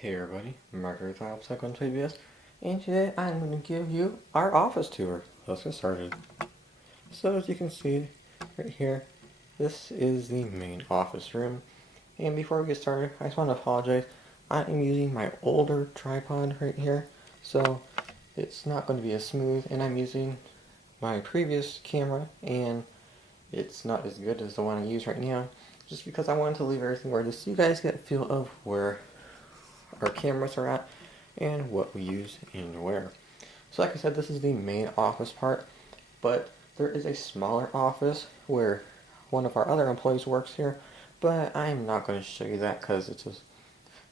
Hey everybody, Mark here with my Psycho PBS, and today I'm going to give you our office tour. Let's get started. So as you can see right here, this is the main office room. And before we get started, I just want to apologize. I am using my older tripod right here, so it's not going to be as smooth, and I'm using my previous camera, and it's not as good as the one I use right now, just because I wanted to leave everything where just so you guys get a feel of where our cameras are at and what we use and where. So like I said, this is the main office part, but there is a smaller office where one of our other employees works here, but I'm not going to show you that because it's just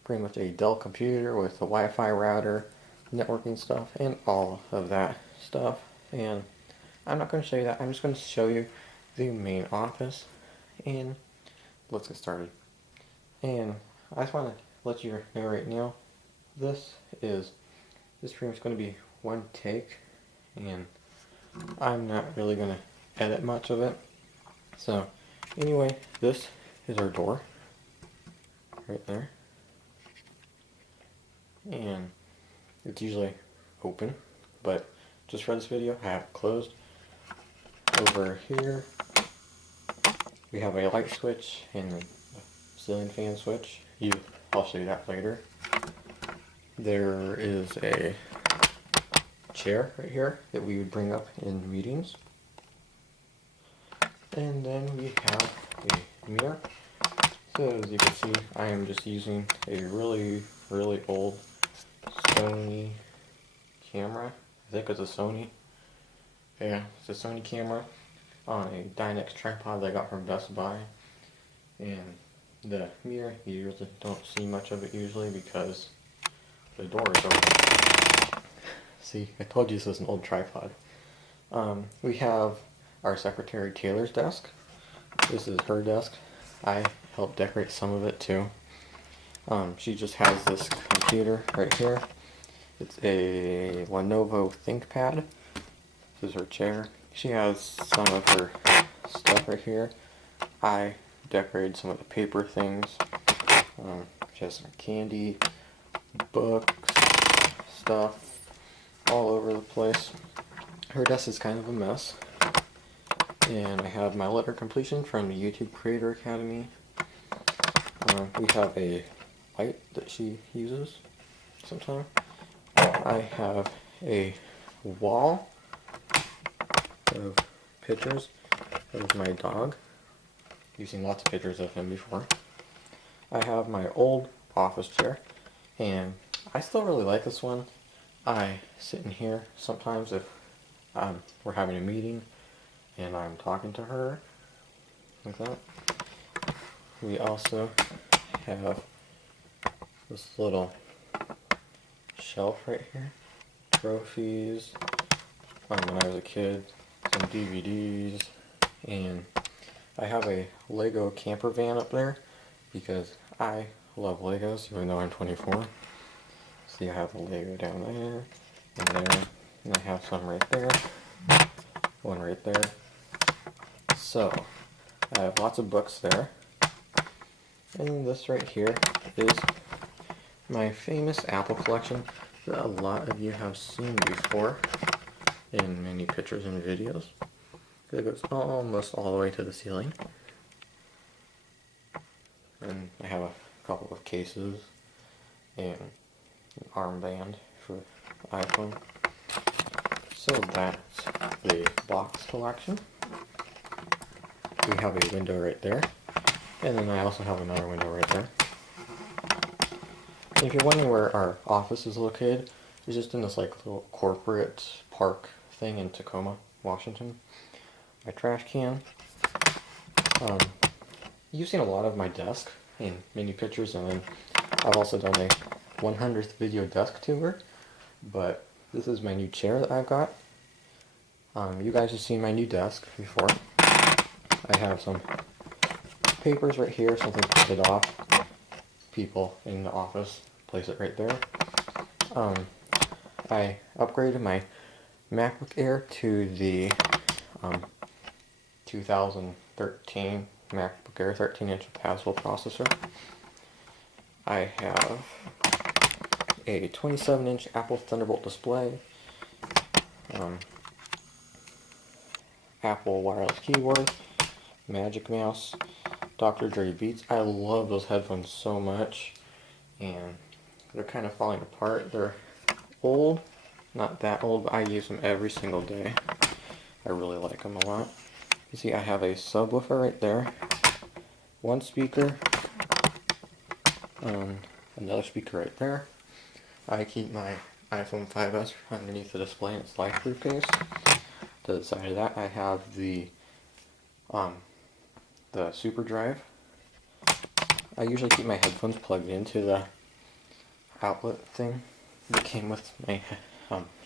pretty much a Dell computer with a Wi-Fi router, networking stuff, and all of that stuff. And I'm not going to show you that. I'm just going to show you the main office, and let's get started. And I just want to let you know right now, this stream is going to be one take, and I'm not really going to edit much of it. So anyway, this is our door right there, and it's usually open, but just for this video I have it closed. Over here we have a light switch and a ceiling fan switch. I'll show you that later. There is a chair right here that we would bring up in meetings. And then we have a mirror. So as you can see, I am just using a really old Sony camera. I think it's a Sony. Yeah, it's a Sony camera on a Dynex tripod that I got from Best Buy. And the mirror, you really don't see much of it usually because the door is open. See, I told you this was an old tripod. We have our secretary Taylor's desk. This is her desk. I helped decorate some of it too. She just has this computer right here. It's a Lenovo ThinkPad. This is her chair. She has some of her stuff right here. I decorated some of the paper things. She has some candy, books, stuff all over the place. Her desk is kind of a mess. And I have my letter completion from the YouTube Creator Academy. We have a light that she uses sometimes. I have a wall of pictures of my dog. You've seen lots of pictures of him before. I have my old office chair, and I still really like this one. I sit in here sometimes if we're having a meeting and I'm talking to her, like that. We also have this little shelf right here. Trophies, when I was a kid, some DVDs, and I have a Lego camper van up there because I love Legos even though I'm 24. See, I have a Lego down there, and I have some right there, one right there. So, I have lots of books there. And this right here is my famous Apple collection that a lot of you have seen before in many pictures and videos. It goes almost all the way to the ceiling. And I have a couple of cases and an armband for iPhone. So that's the box collection. We have a window right there. And then I also have another window right there. And if you're wondering where our office is located, it's just in this like little corporate park thing in Tacoma, Washington. My trash can. You've seen a lot of my desk in many pictures, and then I've also done a 100th video desk tour, but this is my new chair that I've got. You guys have seen my new desk before. I have some papers right here, something printed off. People in the office place it right there. I upgraded my MacBook Air to the 2013 MacBook Air 13-inch with Haswell processor. I have a 27-inch Apple Thunderbolt display, Apple wireless keyboard, Magic Mouse, Dr. Dre Beats. I love those headphones so much, and they're kind of falling apart. They're old, not that old, but I use them every single day. I really like them a lot. You see, I have a subwoofer right there, one speaker, another speaker right there. I keep my iPhone 5S underneath the display in its LifeProof case. To the side of that, I have the super drive. I usually keep my headphones plugged into the outlet thing that came with my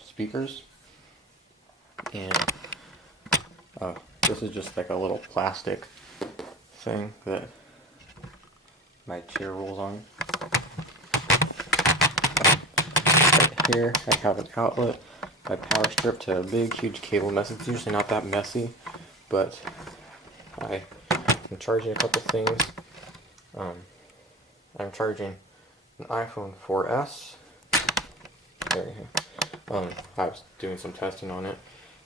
speakers. And this is just like a little plastic thing that my chair rolls on. Right here I have an outlet, my power strip to a big huge cable mess. It's usually not that messy, but I'm charging a couple things. I'm charging an iPhone 4S. There you go. I was doing some testing on it.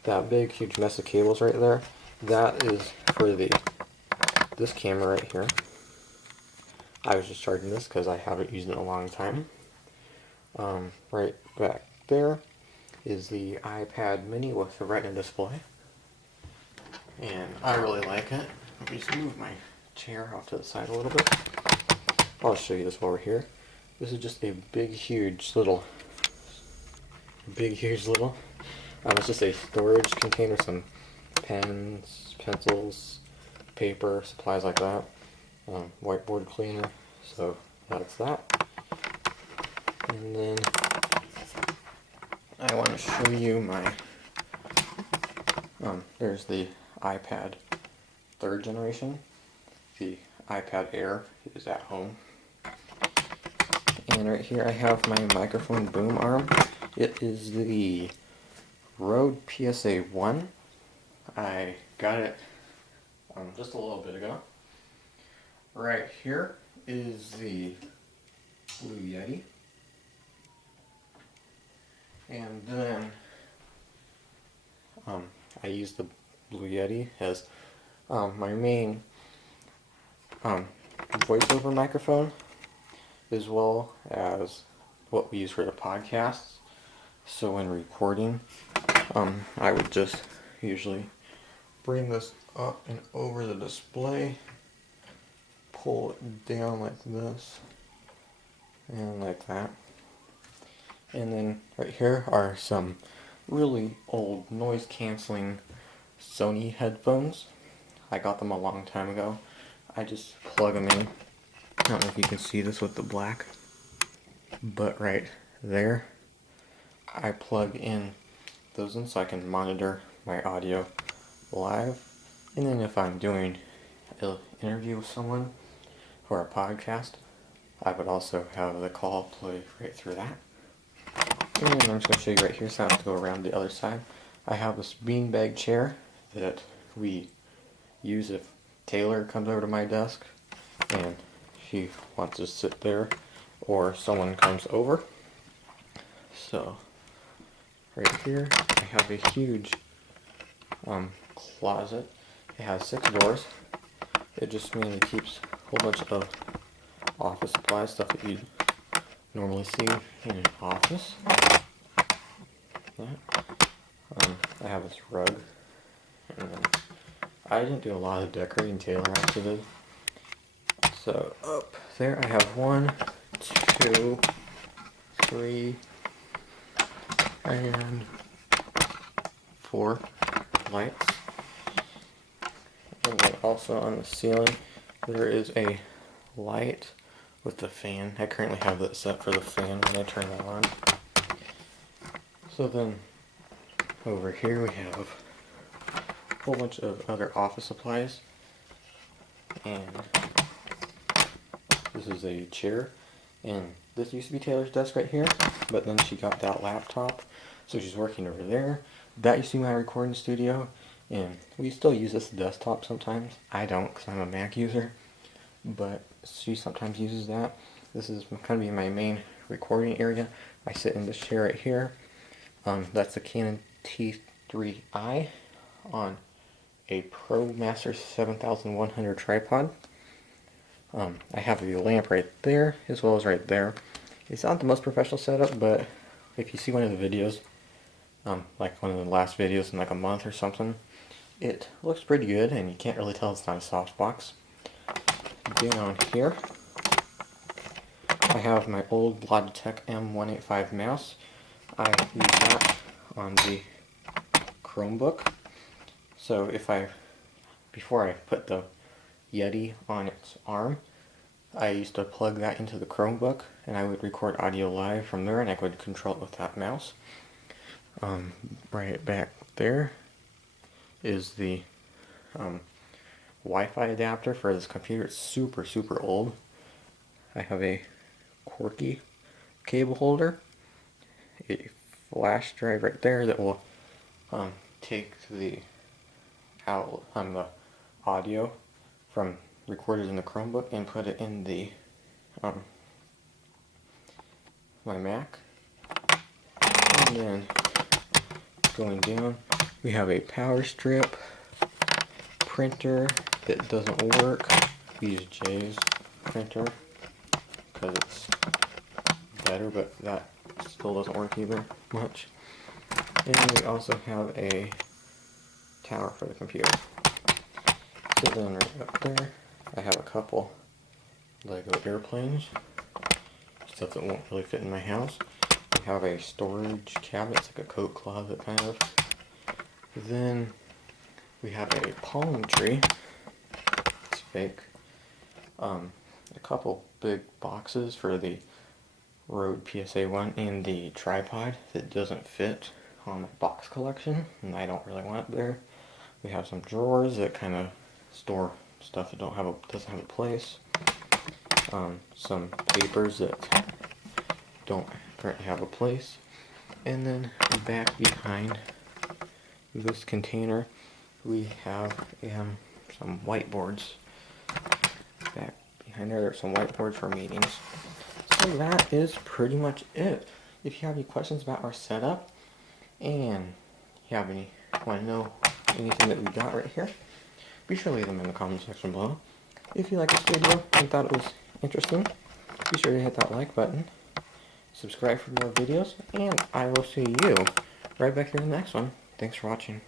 That big huge mess of cables right there, that is for this camera right here. I was just charging this because I haven't used it in a long time. Right back there is the iPad mini with the Retina display, and I really like it. Let me just move my chair off to the side a little bit. I'll show you this over here. This is just a big huge little it's just a storage container, some pens, pencils, paper, supplies like that, whiteboard cleaner, so that's that. And then I want to show you my, there's the iPad 3rd generation. The iPad Air is at home. And right here I have my microphone boom arm. It is the Rode PSA 1. I got it just a little bit ago. Right here is the Blue Yeti. And then I use the Blue Yeti as my main voiceover microphone, as well as what we use for the podcasts. So when recording, I would just usually bring this up and over the display, pull it down like this, and like that. And then right here are some really old noise canceling Sony headphones. I got them a long time ago. I just plug them in. I don't know if you can see this with the black, but right there I plug in those in so I can monitor my audio live. And then if I'm doing an interview with someone for a podcast, I would also have the call play right through that. And I'm just going to show you right here, so I have to go around the other side. I have this beanbag chair that we use if Taylor comes over to my desk and she wants to sit there, or someone comes over. So right here I have a huge closet. It has 6 doors. It just mainly keeps a whole bunch of office supplies, stuff that you normally see in an office. I have this rug, and then I didn't do a lot of decorating, Taylor actually did. So up there I have 1, 2, 3, and 4 lights. And then also on the ceiling there is a light with the fan. I currently have that set for the fan when I turn that on. So then over here we have a whole bunch of other office supplies, and this is a chair, and this used to be Taylor's desk right here, but then she got that laptop, so she's working over there. That used to be my recording studio, and we still use this desktop sometimes. I don't, because I'm a Mac user, but she sometimes uses that. This is going to be my main recording area. I sit in this chair right here. That's the Canon T3i on a ProMaster 7100 tripod. I have a lamp right there as well as right there. It's not the most professional setup, but if you see one of the videos, like one of the last videos in like a month or something, it looks pretty good and you can't really tell it's not a softbox. Down here, I have my old Logitech M185 mouse. I use that on the Chromebook. So before I put the Yeti on its arm, I used to plug that into the Chromebook and I would record audio live from there and I could control it with that mouse. Right back there is the Wi-Fi adapter for this computer. It's super old. I have a quirky cable holder, a flash drive right there that will take the audio from recorded in the Chromebook and put it in the my Mac. And then going down, we have a power strip, printer that doesn't work. We use Jay's printer because it's better, but that still doesn't work either much. And we also have a tower for the computer. So then right up there, I have a couple Lego airplanes, stuff that won't really fit in my house. We have a storage cabinet, it's like a coat closet kind of. Then we have a palm tree, it's fake. A couple big boxes for the Rode PSA-1 and the tripod that doesn't fit on my box collection, and I don't really want it there. We have some drawers that kind of store stuff that doesn't have a place. Some papers that don't currently have a place. And then back behind this container we have some whiteboards. Back behind there's some whiteboards for meetings. So that is pretty much it. If you have any questions about our setup and you want to know anything that we got right here, be sure to leave them in the comment section below. If you like this video and thought it was interesting, be sure to hit that like button, subscribe for more videos, and I will see you right back here in the next one. Thanks for watching.